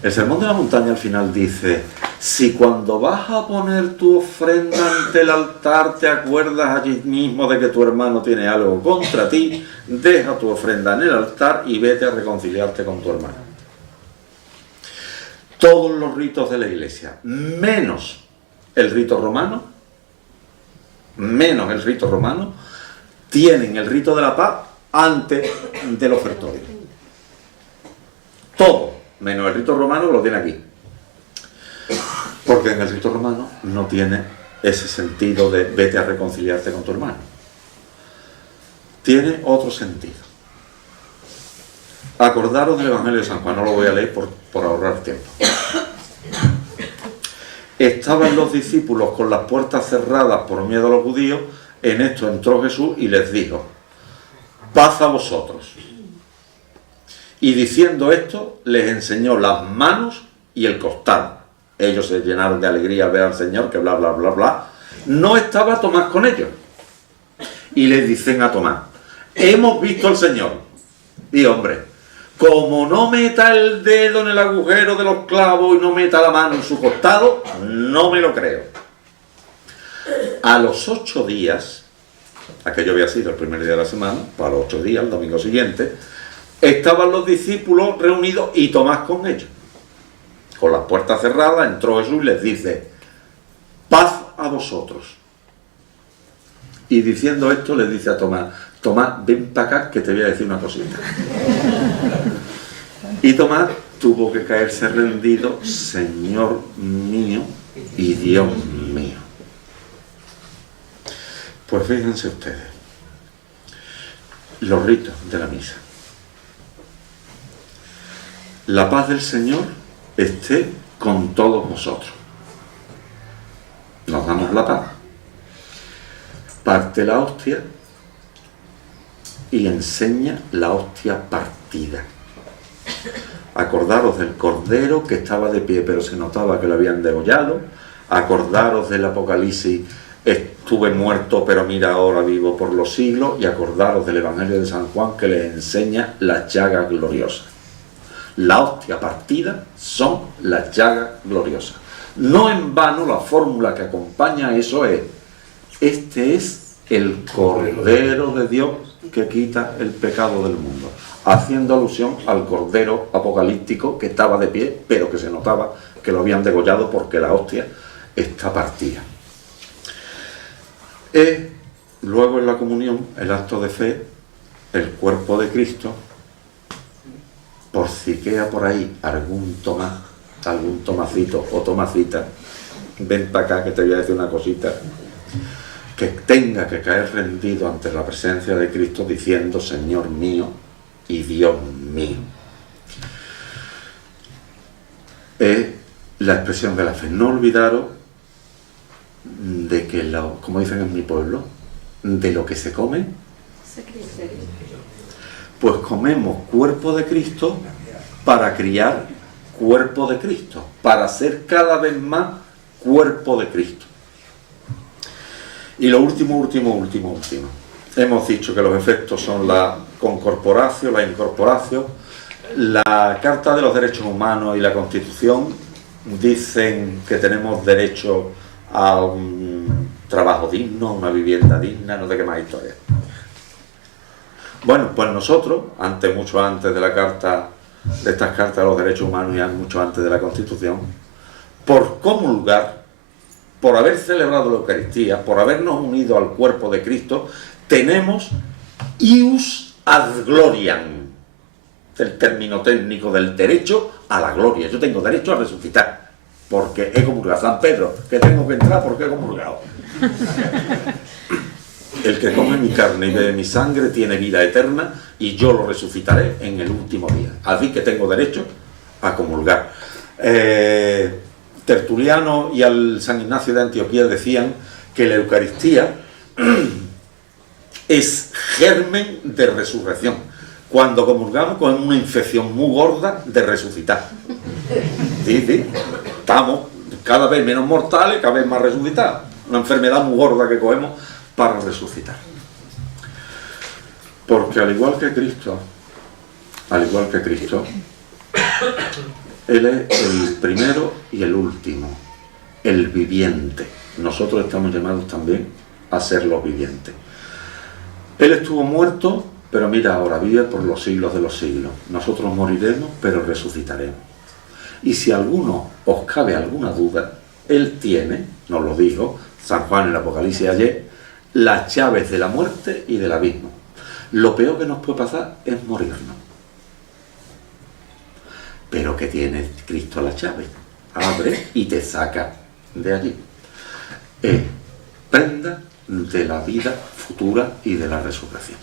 El Sermón de la Montaña al final dice: si cuando vas a poner tu ofrenda ante el altar te acuerdas allí mismo de que tu hermano tiene algo contra ti, deja tu ofrenda en el altar y vete a reconciliarte con tu hermano. Todos los ritos de la Iglesia, menos el rito romano, tienen el rito de la paz antes del ofertorio. Todo, menos el rito romano, lo tiene aquí. Porque en el rito romano no tiene ese sentido de vete a reconciliarte con tu hermano. Tiene otro sentido. Acordaros del Evangelio de San Juan, no lo voy a leer por ahorrar tiempo. Estaban los discípulos con las puertas cerradas por miedo a los judíos. En esto entró Jesús y les dijo: paz a vosotros. Y diciendo esto, les enseñó las manos y el costado. Ellos se llenaron de alegría al ver al Señor, que bla, bla, bla, bla. No estaba Tomás con ellos. Y les dicen a Tomás: hemos visto al Señor. Y hombre, como no meta el dedo en el agujero de los clavos y no meta la mano en su costado, no me lo creo. A los 8 días, aquello había sido el primer día de la semana, para los 8 días, el domingo siguiente, estaban los discípulos reunidos y Tomás con ellos. Con las puertas cerradas, entró Jesús y les dice: paz a vosotros. Y diciendo esto, les dice a Tomás: Tomás, ven para acá que te voy a decir una cosita. Y Tomás tuvo que caerse rendido: Señor mío y Dios mío. Pues fíjense ustedes, los ritos de la misa. La paz del Señor esté con todos vosotros. Nos damos la paz. Parte la hostia y enseña la hostia partida. Acordaros del cordero que estaba de pie, pero se notaba que lo habían degollado. Acordaros del Apocalipsis, estuve muerto, pero mira ahora vivo por los siglos. Y acordaros del Evangelio de San Juan, que les enseña las llagas gloriosas. La hostia partida son las llagas gloriosas. No en vano la fórmula que acompaña a eso es: este es el Cordero de Dios que quita el pecado del mundo, haciendo alusión al Cordero apocalíptico que estaba de pie, pero que se notaba que lo habían degollado porque la hostia está partida. Luego en la comunión, el acto de fe, el cuerpo de Cristo. Por si queda por ahí algún Tomás, algún Tomacito o Tomacita, ven para acá que te voy a decir una cosita, que tenga que caer rendido ante la presencia de Cristo diciendo: Señor mío y Dios mío. Es la expresión de la fe. No olvidaros de que, como dicen en mi pueblo, de lo que se come, pues comemos cuerpo de Cristo para criar cuerpo de Cristo, para ser cada vez más cuerpo de Cristo. Y lo último. Hemos dicho que los efectos son la concorporación, la incorporación. La Carta de los Derechos Humanos y la Constitución dicen que tenemos derecho a un trabajo digno, a una vivienda digna, no sé qué más historia. Bueno, pues nosotros, mucho antes de la carta, de estas cartas de los derechos humanos y mucho antes de la Constitución, por comulgar, por haber celebrado la Eucaristía, por habernos unido al cuerpo de Cristo, tenemos ius ad gloriam, el término técnico del derecho a la gloria. Yo tengo derecho a resucitar, porque he comulgado. San Pedro, que tengo que entrar porque he comulgado. El que come mi carne y bebe mi sangre tiene vida eterna y yo lo resucitaré en el último día. Así que tengo derecho a comulgar. Tertuliano y al San Ignacio de Antioquía decían que la Eucaristía es germen de resurrección. Cuando comulgamos con una infección muy gorda de resucitar. Sí, estamos cada vez menos mortales, cada vez más resucitados. Una enfermedad muy gorda que cogemos para resucitar. Porque al igual que Cristo, Él es el primero y el último, el viviente. Nosotros estamos llamados también a ser los vivientes. Él estuvo muerto, pero mira ahora, vive por los siglos de los siglos. Nosotros moriremos, pero resucitaremos. Y si a alguno os cabe alguna duda, Él tiene, nos lo dijo San Juan en el Apocalipsis ayer, las llaves de la muerte y del abismo. Lo peor que nos puede pasar es morirnos. Pero que tiene Cristo la llave. Abre y te saca de allí. Es prenda de la vida futura y de la resurrección.